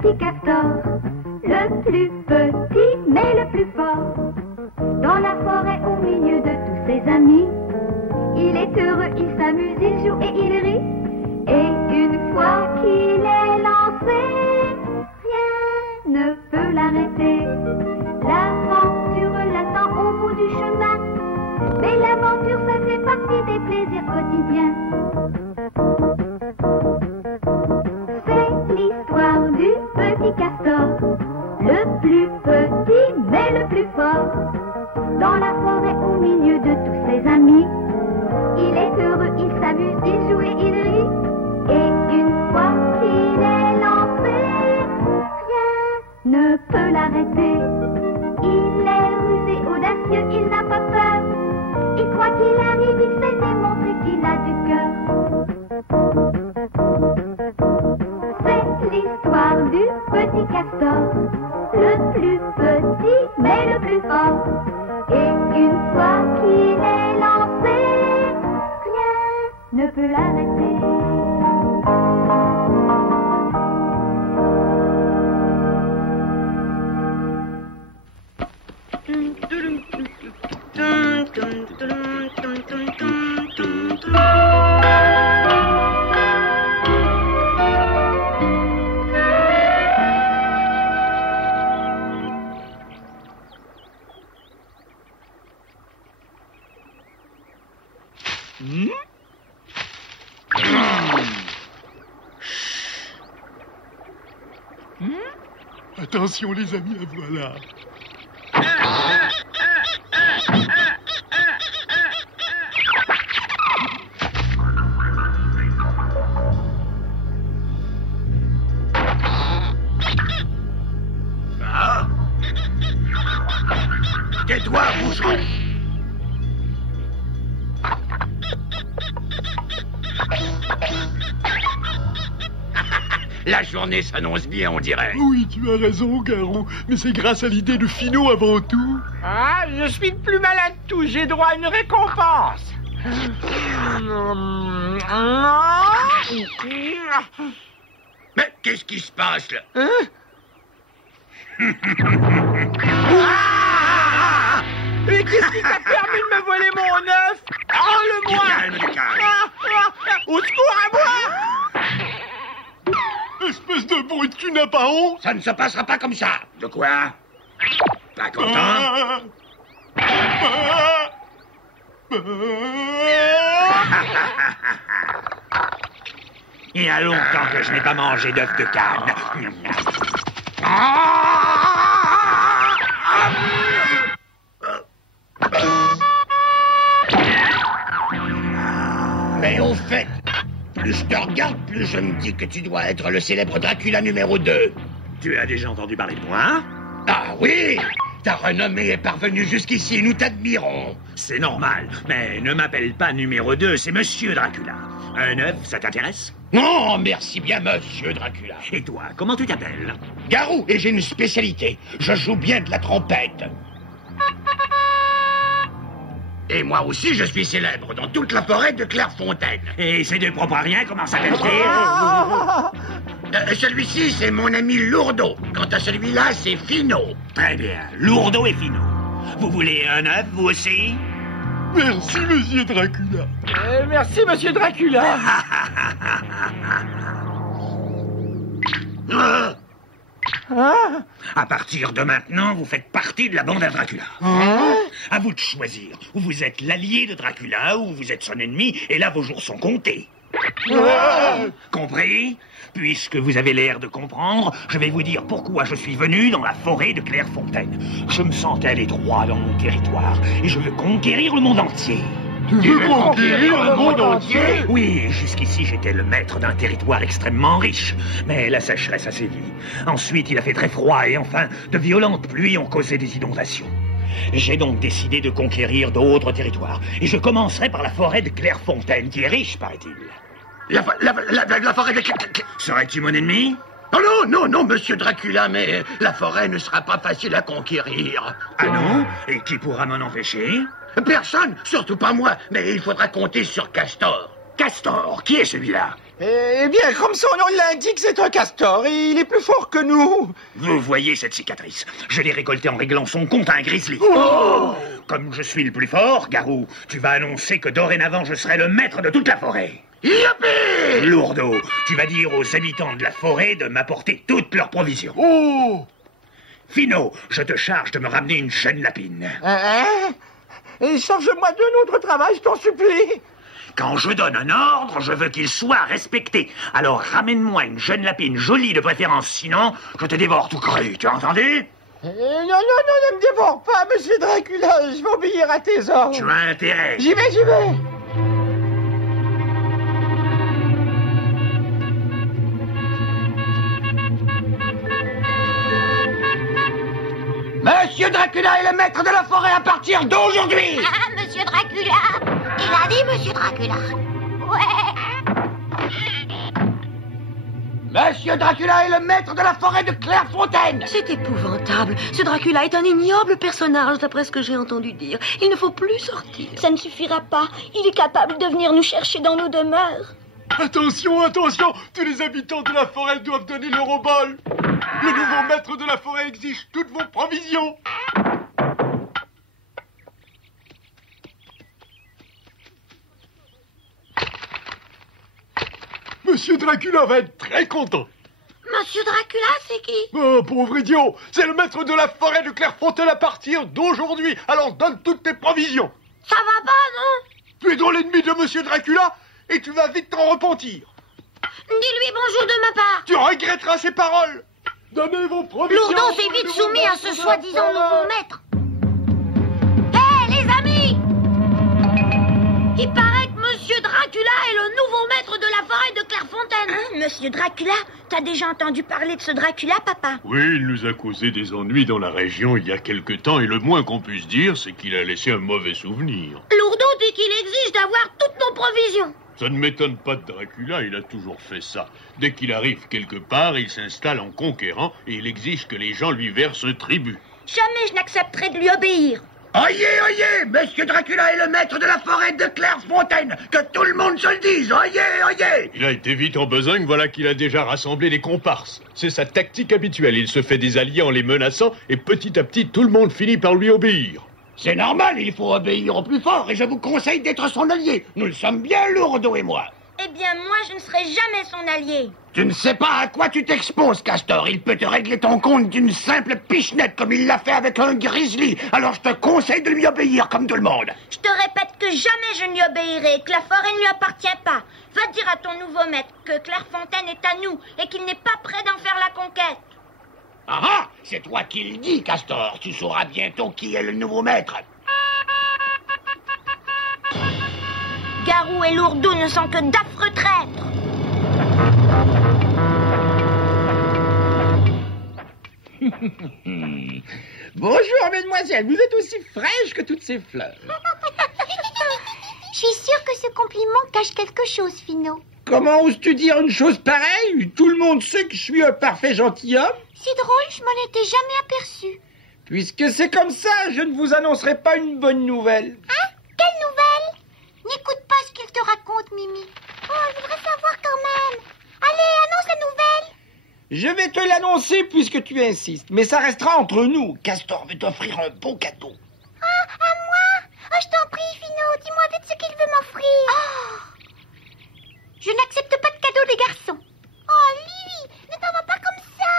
petit castor, le plus petit mais le plus fort. Dans la forêt au milieu de tous ses amis, il est heureux, il s'amuse, il joue et il rit. Et une fois qu'il est lancé, rien ne peut l'arrêter. L'aventure l'attend au bout du chemin, mais l'aventure ça fait partie des plaisirs quotidiens. C'est l'histoire du petit castor, le plus petit mais le plus fort. Dans la forêt au milieu de tous ses amis, il est heureux, il s'amuse, il joue et il rit. Et une fois qu'il est lancé, rien ne peut l'arrêter. Il est rusé, audacieux, il n'a pas peur. Il croit qu'il arrive, il sait démontrer qu'il a du cœur. C'est l'histoire du petit castor, le plus petit mais le plus fort. Et une fois qu'il est lancé, rien ne peut l'arrêter. Attention les amis, la voilà. Ah. Tais-toi, boucheron. La journée s'annonce bien, on dirait. Oui, tu as raison, Garou, mais c'est grâce à l'idée de Finot avant tout. Ah, je suis le plus malin de tous, j'ai droit à une récompense. Mais qu'est-ce qui se passe, là? Hein? Mais qu'est-ce qui t'a permis de me voler mon œuf? Rends-le-moi! Calme. Au secours à moi! Espèce de brute, tu n'as pas honte? Ça ne se passera pas comme ça. De quoi? Pas content? Il y a longtemps que je n'ai pas mangé d'œufs de canne. Mais au fait, plus je te regarde, plus je me dis que tu dois être le célèbre Dracula numéro 2. Tu as déjà entendu parler de moi? Ah oui! Ta renommée est parvenue jusqu'ici et nous t'admirons. C'est normal, mais ne m'appelle pas numéro 2, c'est Monsieur Dracula. Un œuf, ça t'intéresse? Non, merci bien, Monsieur Dracula. Et toi, comment tu t'appelles? Garou, et j'ai une spécialité. Je joue bien de la trompette. Et moi aussi, je suis célèbre dans toute la forêt de Clairefontaine. Et ces deux propres à rien, comment s'appelle-t-il? Celui-ci, c'est mon ami Lourdeau. Quant à celui-là, c'est Finot. Très bien, Lourdeau et Finot. Vous voulez un œuf, vous aussi? Merci, Monsieur Dracula. Merci, Monsieur Dracula. À partir de maintenant, vous faites partie de la bande à Dracula. À vous de choisir. Ou vous êtes l'allié de Dracula, ou vous êtes son ennemi, et là, vos jours sont comptés. Compris? Puisque vous avez l'air de comprendre, je vais vous dire pourquoi je suis venu dans la forêt de Clairefontaine. Je me sentais à l'étroit dans mon territoire, et je veux conquérir le monde entier. Tu veux conquérir le monde entier? Oui, jusqu'ici j'étais le maître d'un territoire extrêmement riche, mais la sécheresse a sévi. Ensuite il a fait très froid et enfin de violentes pluies ont causé des inondations. J'ai donc décidé de conquérir d'autres territoires, et je commencerai par la forêt de Clairefontaine, qui est riche, paraît-il. La forêt de... Serais-tu mon ennemi? Oh non, Monsieur Dracula, mais la forêt ne sera pas facile à conquérir. Ah non? Et qui pourra m'en empêcher? Personne, surtout pas moi, mais il faudra compter sur Castor. Castor? Qui est celui-là? Eh bien, comme son nom l'indique, c'est un castor et il est plus fort que nous. Vous voyez cette cicatrice? Je l'ai récoltée en réglant son compte à un grizzly. Oh! Comme je suis le plus fort, Garou, tu vas annoncer que dorénavant je serai le maître de toute la forêt. Youpi! Lourdeau, tu vas dire aux habitants de la forêt de m'apporter toutes leurs provisions. Oh! Fino, je te charge de me ramener une jeune lapine. Hein? Et charge-moi d'un autre travail, je t'en supplie. Quand je donne un ordre, je veux qu'il soit respecté. Alors ramène-moi une jeune lapine jolie de préférence, sinon je te dévore tout cru, tu as entendu? Non, ne me dévore pas, monsieur Dracula, je vais obéir à tes ordres. Tu as intérêt. J'y vais. Monsieur Dracula est le maître de la forêt à partir d'aujourd'hui. Ah, monsieur Dracula! Il a dit monsieur Dracula. Ouais. Monsieur Dracula est le maître de la forêt de Clairefontaine. C'est épouvantable. Ce Dracula est un ignoble personnage, d'après ce que j'ai entendu dire. Il ne faut plus sortir. Ça ne suffira pas. Il est capable de venir nous chercher dans nos demeures. Attention, attention! Tous les habitants de la forêt doivent donner leur obol! Le nouveau maître de la forêt exige toutes vos provisions! Monsieur Dracula va être très content! Monsieur Dracula, c'est qui? Oh, pauvre idiot! C'est le maître de la forêt de Clairefontaine à partir d'aujourd'hui! Alors donne toutes tes provisions! Ça va pas, non? Tu es dans l'ennemi de Monsieur Dracula et tu vas vite t'en repentir! Dis-lui bonjour de ma part. Tu regretteras ces paroles! Donnez vos provisions! Lourdeau s'est vite soumis à ce soi-disant nouveau maître. Hé, les amis! Il paraît que Monsieur Dracula est le nouveau maître de la forêt de Clairefontaine. Hein, monsieur Dracula? T'as déjà entendu parler de ce Dracula, papa? Oui, il nous a causé des ennuis dans la région il y a quelque temps et le moins qu'on puisse dire, c'est qu'il a laissé un mauvais souvenir. Lourdeau dit qu'il exige d'avoir toutes nos provisions. Ça ne m'étonne pas de Dracula, il a toujours fait ça. Dès qu'il arrive quelque part, il s'installe en conquérant et il exige que les gens lui versent un tribut. Jamais je n'accepterai de lui obéir. Oyez, Monsieur Dracula est le maître de la forêt de Clairefontaine. Que tout le monde se le dise, oyez! Il a été vite en besogne, voilà qu'il a déjà rassemblé les comparses. C'est sa tactique habituelle, il se fait des alliés en les menaçant et petit à petit, tout le monde finit par lui obéir. C'est normal, il faut obéir au plus fort et je vous conseille d'être son allié. Nous le sommes bien, Lourdeau et moi. Eh bien, moi, je ne serai jamais son allié. Tu ne sais pas à quoi tu t'exposes, Castor. Il peut te régler ton compte d'une simple pichenette comme il l'a fait avec un grizzly. Alors je te conseille de lui obéir comme tout le monde. Je te répète que jamais je ne lui obéirai, que la forêt ne lui appartient pas. Va dire à ton nouveau maître que Clairefontaine est à nous et qu'il n'est pas prêt d'en faire la conquête. Ah, c'est toi qui le dis, Castor. Tu sauras bientôt qui est le nouveau maître. Garou et Lourdeau ne sont que d'affreux traîtres. Bonjour, mesdemoiselles, vous êtes aussi fraîches que toutes ces fleurs. Je suis sûre que ce compliment cache quelque chose, Fino. Comment oses-tu dire une chose pareille? Tout le monde sait que je suis un parfait gentilhomme. C'est drôle, je m'en étais jamais aperçue. Puisque c'est comme ça, je ne vous annoncerai pas une bonne nouvelle. Hein? Quelle nouvelle? N'écoute pas ce qu'il te raconte, Mimi. Oh, je voudrais savoir quand même. Allez, annonce la nouvelle. Je vais te l'annoncer puisque tu insistes, mais ça restera entre nous. Castor veut t'offrir un beau cadeau. Ah, à moi? Oh, je t'en prie, Fino, dis-moi vite ce qu'il veut m'offrir. Oh. Je n'accepte pas de cadeaux des garçons. Oh, Lily, ne t'en vas pas comme ça.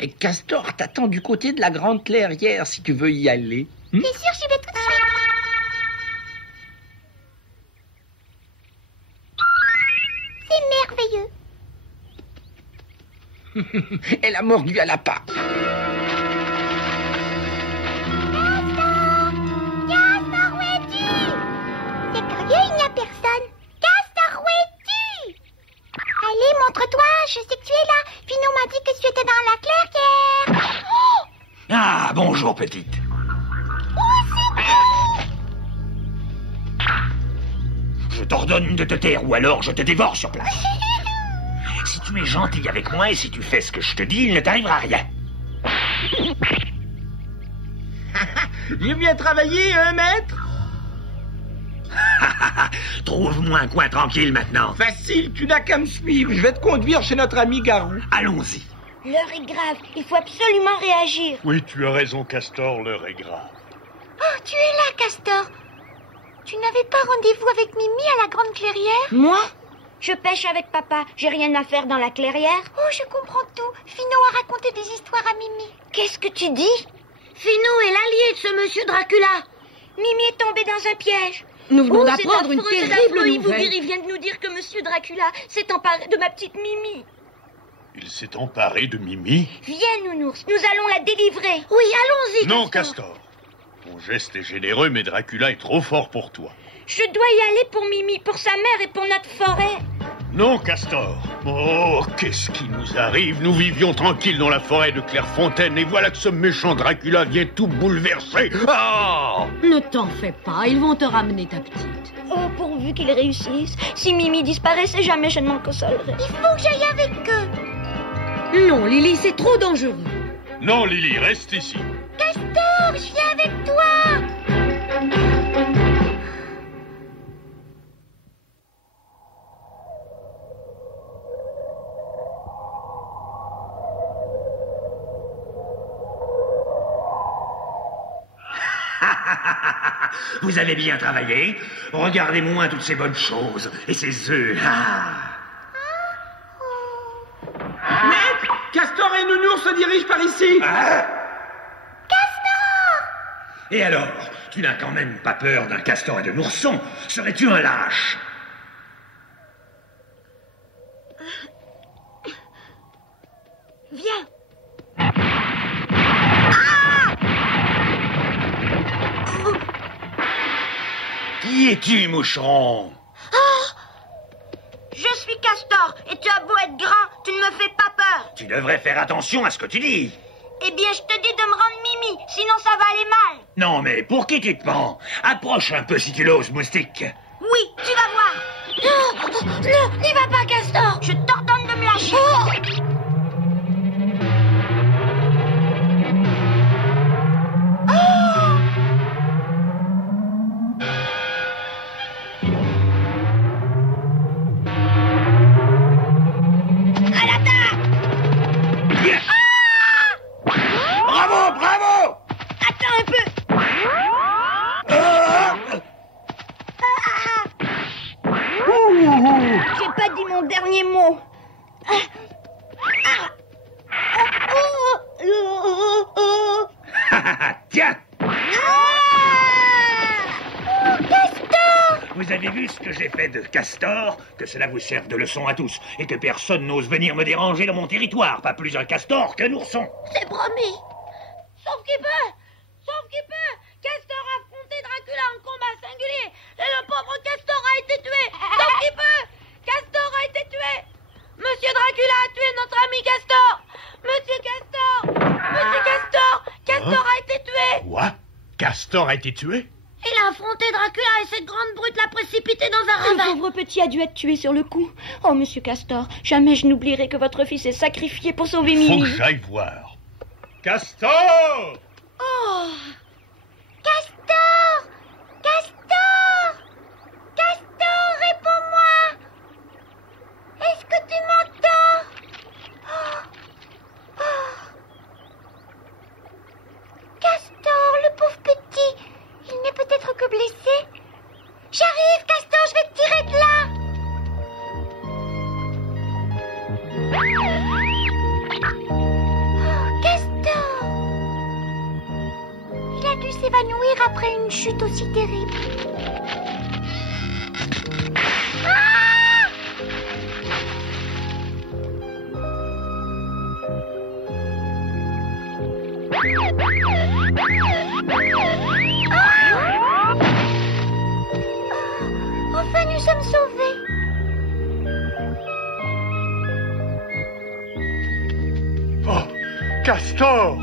Et Castor t'attend du côté de la grande clairière si tu veux y aller. Bien sûr, j'y vais tout de suite. C'est merveilleux. Elle a mordu à la patte. Castor, où es-tu? C'est curieux, il n'y a personne. Castor, où es-tu? Allez, montre-toi, je sais que tu es là. Fino m'a dit que tu étais dans la clairière. Oh! Ah, bonjour, petite. Je t'ordonne de te taire ou alors je te dévore sur place. Si tu es gentil avec moi et si tu fais ce que je te dis, il ne t'arrivera rien. J'ai bien travaillé, hein, maître? Trouve-moi un coin tranquille maintenant. Facile, tu n'as qu'à me suivre. Je vais te conduire chez notre ami Garou. Allons-y. L'heure est grave. Il faut absolument réagir. Oui, tu as raison, Castor, l'heure est grave. Oh, tu es là, Castor. Tu n'avais pas rendez-vous avec Mimi à la Grande Clairière? Moi? Je pêche avec papa. J'ai rien à faire dans la clairière. Oh, je comprends tout. Finot a raconté des histoires à Mimi. Qu'est-ce que tu dis? Finot est l'allié de ce monsieur Dracula. Mimi est tombée dans un piège. Nous venons Oh, d'apprendre une c'est affreux, terrible Il nouvelle. vient de nous dire que monsieur Dracula s'est emparé de ma petite Mimi. Il s'est emparé de Mimi? Viens, nounours, nous allons la délivrer. Oui, allons-y, Non, Castor. Ton geste est généreux, mais Dracula est trop fort pour toi. Je dois y aller pour Mimi, pour sa mère et pour notre forêt. Non, Castor. Oh, qu'est-ce qui nous arrive? Nous vivions tranquilles dans la forêt de Clairefontaine, et voilà que ce méchant Dracula vient tout bouleverser. Ah! Ne t'en fais pas, ils vont te ramener ta petite. Oh, pourvu qu'ils réussissent. Si Mimi disparaissait, jamais je ne m'en consolerais. Il faut que j'aille avec eux. Non, Lily, c'est trop dangereux. Non, Lily, reste ici. Castor, je viens avec toi. Vous avez bien travaillé. Regardez-moi toutes ces bonnes choses. Et ces œufs. Ah. Maître, Castor et Nounours se dirigent par ici. Ah. Et alors, tu n'as quand même pas peur d'un castor et d'un ourson? Serais-tu un lâche? Viens. Qui es-tu, moucheron? Je suis Castor, et tu as beau être grand, tu ne me fais pas peur. Tu devrais faire attention à ce que tu dis. Eh bien, je te dis de me rendre Mimi, sinon ça va aller mal. Non, mais pour qui tu te prends? Approche un peu si tu l'oses, moustique. Oui, tu vas voir. Non, n'y va pas, Castor. Je t'ordonne de me lâcher. À l'attaque. Yes. Bravo, bravo. Attends un peu. Ah. J'ai pas dit mon dernier mot. Tiens. Vous avez vu ce que j'ai fait de Castor? Que cela vous serve de leçon à tous. Et que personne n'ose venir me déranger dans mon territoire. Pas plus un castor qu'un ourson. C'est promis. Sauf qu'il peut. Sauf qu'il peut. Castor a affronté Dracula en combat singulier. Et le pauvre Castor a été tué. Sauf qu'il peut. Castor a été tué. Monsieur Dracula a tué notre ami Castor. Monsieur Castor. Monsieur Castor. Castor a été tué. Quoi? Castor a été tué? Il a affronté Dracula et cette grande brute l'a précipité dans un ravin. Le pauvre petit a dû être tué sur le coup. Oh, monsieur Castor, jamais je n'oublierai que votre fils est sacrifié pour sauver Faut Mimi. que j'aille voir. Castor! Oh, Castor, Castor, Castor, réponds-moi. Est-ce que tu m'entends? Oh. Castor, le pauvre petit, il n'est peut-être que blessé. J'arrive, Castor, je vais te tirer de là. Oh, Castor. Il a dû s'évanouir après une chute aussi terrible. Ah! Ah! Enfin, nous sommes sauvés. Oh, Castor!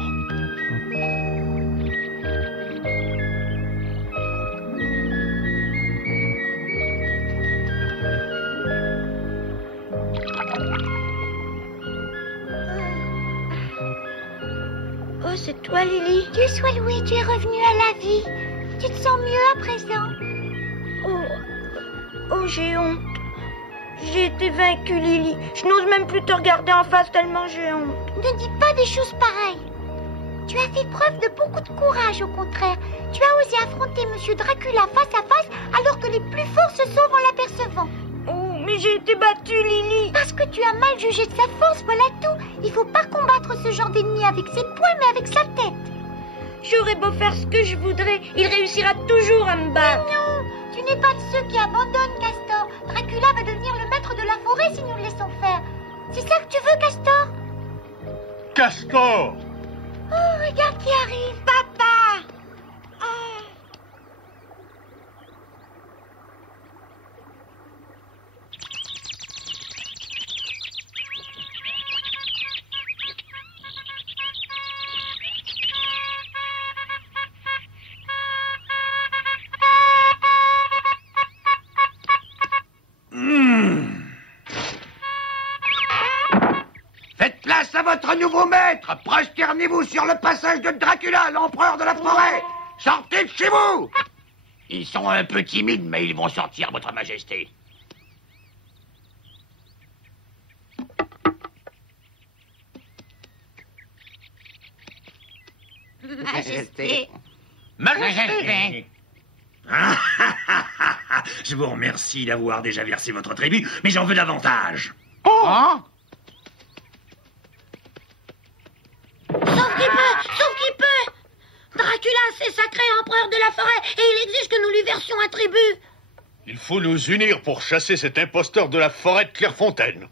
Oh, c'est toi, Lily. Dieu soit loué, tu es revenu à la vie. Tu te sens mieux à présent. Oh, j'ai honte. J'ai été vaincue, Lily. Je n'ose même plus te regarder en face tellement j'ai honte. Ne dis pas des choses pareilles. Tu as fait preuve de beaucoup de courage, au contraire. Tu as osé affronter Monsieur Dracula face à face alors que les plus forts se sauvent en l'apercevant. Oh, mais j'ai été battue, Lily. Parce que tu as mal jugé de sa force, voilà tout. Il faut pas combattre ce genre d'ennemi avec ses poings, mais avec sa tête. J'aurais beau faire ce que je voudrais, il réussira toujours à me battre. Mais non, tu n'es pas de ceux qui abandonnent, Castor. Dracula va devenir le maître de la forêt si nous le laissons faire. C'est ça que tu veux, Castor? Castor! Oh, regarde qui arrive. Papa! Faites place à votre nouveau maître. Prosternez-vous sur le passage de Dracula, l'empereur de la forêt. Sortez de chez vous. Ils sont un peu timides, mais ils vont sortir, votre majesté. Majesté. Majesté. Je vous remercie d'avoir déjà versé votre tribut, mais j'en veux davantage. Oh. Sauf qu'il peut. Dracula, c'est sacré empereur de la forêt et il exige que nous lui versions un tribut. Il faut nous unir pour chasser cet imposteur de la forêt de Clairefontaine.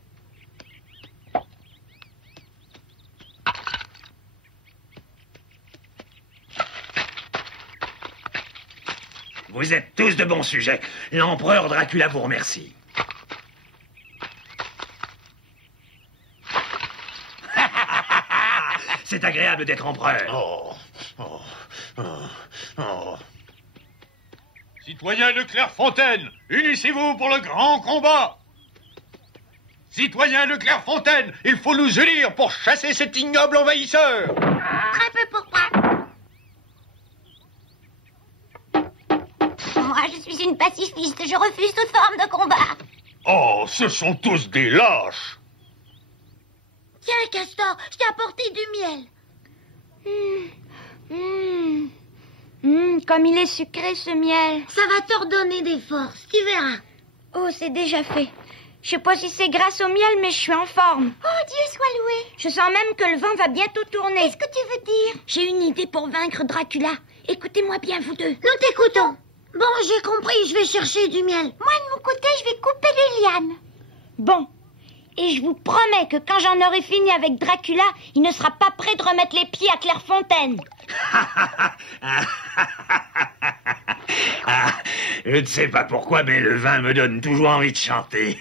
Vous êtes tous de bons sujets. L'empereur Dracula vous remercie. C'est agréable d'être empereur. Citoyens de Clairefontaine, unissez-vous pour le grand combat. Citoyens de Clairefontaine, il faut nous unir pour chasser cet ignoble envahisseur. Très peu pour moi. Moi, je suis une pacifiste. Je refuse toute forme de combat. Oh, ce sont tous des lâches. Tiens, Castor, je t'ai apporté du miel. Comme il est sucré, ce miel. Ça va te redonner des forces, tu verras. Oh, c'est déjà fait. Je sais pas si c'est grâce au miel, mais je suis en forme. Oh, Dieu soit loué. Je sens même que le vent va bientôt tourner. Qu'est-ce que tu veux dire? J'ai une idée pour vaincre Dracula. Écoutez-moi bien, vous deux. Nous t'écoutons. Bon, j'ai compris, je vais chercher du miel. Moi, de mon côté, je vais couper les lianes. Bon. Et je vous promets que quand j'en aurai fini avec Dracula, il ne sera pas prêt de remettre les pieds à Clairefontaine. Je ne sais pas pourquoi, mais le vin me donne toujours envie de chanter.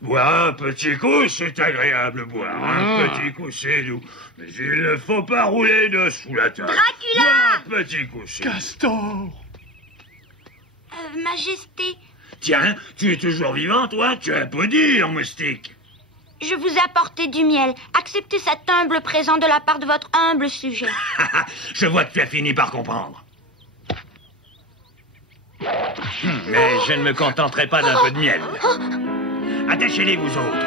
Boire un petit coup, c'est agréable. Boire un petit coup, c'est doux. Mais il ne faut pas rouler dessous la table. Dracula! Boire un petit coup, c'est doux. Castor! Majesté, Tiens, tu es toujours vivant, toi? Tu es un peu dur, moustique. je vous ai apporté du miel. Acceptez cet humble présent de la part de votre humble sujet. Je vois que tu as fini par comprendre. Mais je ne me contenterai pas d'un peu de miel. Attachez-les, vous autres.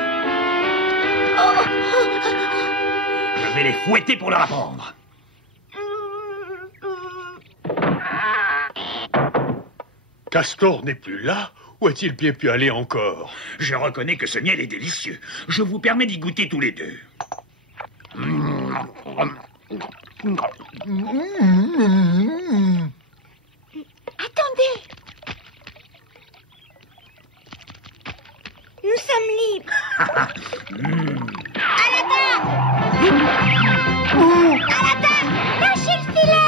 Je vais les fouetter pour leur apprendre. Castor n'est plus là? Où a-t-il bien pu aller encore? Je reconnais que ce miel est délicieux. Je vous permets d'y goûter tous les deux. Attendez. Nous sommes libres. Lâchez le filet.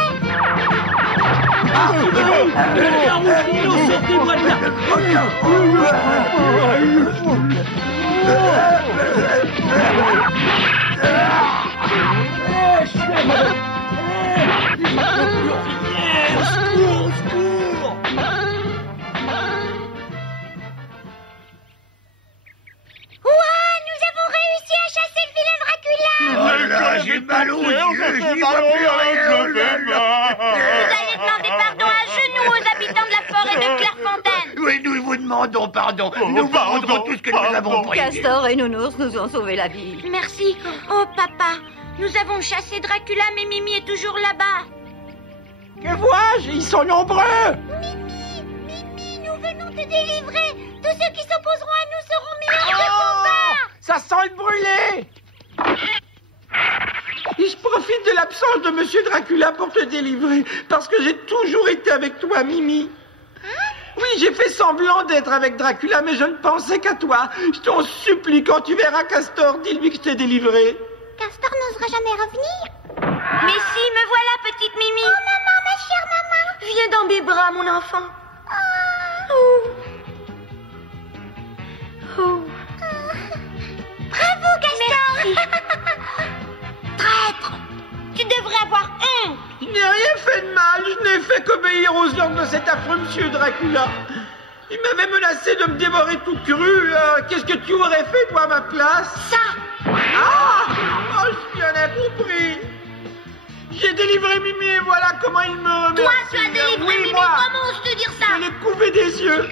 Nous avons réussi à chasser le vilain Dracula. Oh là, j'ai mal aux yeux, je n'y vois plus rien. Vous allez demander pardon à genoux aux habitants de la forêt de Clairefontaine. vous demandons pardon. Oh, Nous vous pardon, rendrons tout ce que nous avons pris. Castor et Nounours nous ont sauvé la vie. Merci. Oh, papa, nous avons chassé Dracula, mais Mimi est toujours là-bas. Que vois-je? Ils sont nombreux. Mimi, nous venons te délivrer. Tous ceux qui s'opposeront à nous seront mis hors de Oh, combat. ça sent le brûlé. Et je profite de l'absence de Monsieur Dracula pour te délivrer, parce que j'ai toujours été avec toi, Mimi. Oui, j'ai fait semblant d'être avec Dracula, mais je ne pensais qu'à toi. Je t'en supplie, quand tu verras Castor, dis-lui que je t'ai délivré. Castor n'osera jamais revenir. Mais si, me voilà, petite Mimi. Oh, maman, ma chère maman. Viens dans mes bras, mon enfant. Bravo, Castor. Traître, tu devrais avoir honte. Je n'ai rien fait de mal, je n'ai fait qu'obéir aux ordres de cet affreux Monsieur Dracula. Il m'avait menacé de me dévorer tout cru. Qu'est-ce que tu aurais fait, toi, à ma place? Ça. Ah! Oh, je bien ai compris. J'ai délivré Mimi et voilà comment il me remercie. Toi, tu as délivré Oui, Mimi. moi. Comment oses-tu dire ça? Je l'ai couvé des yeux.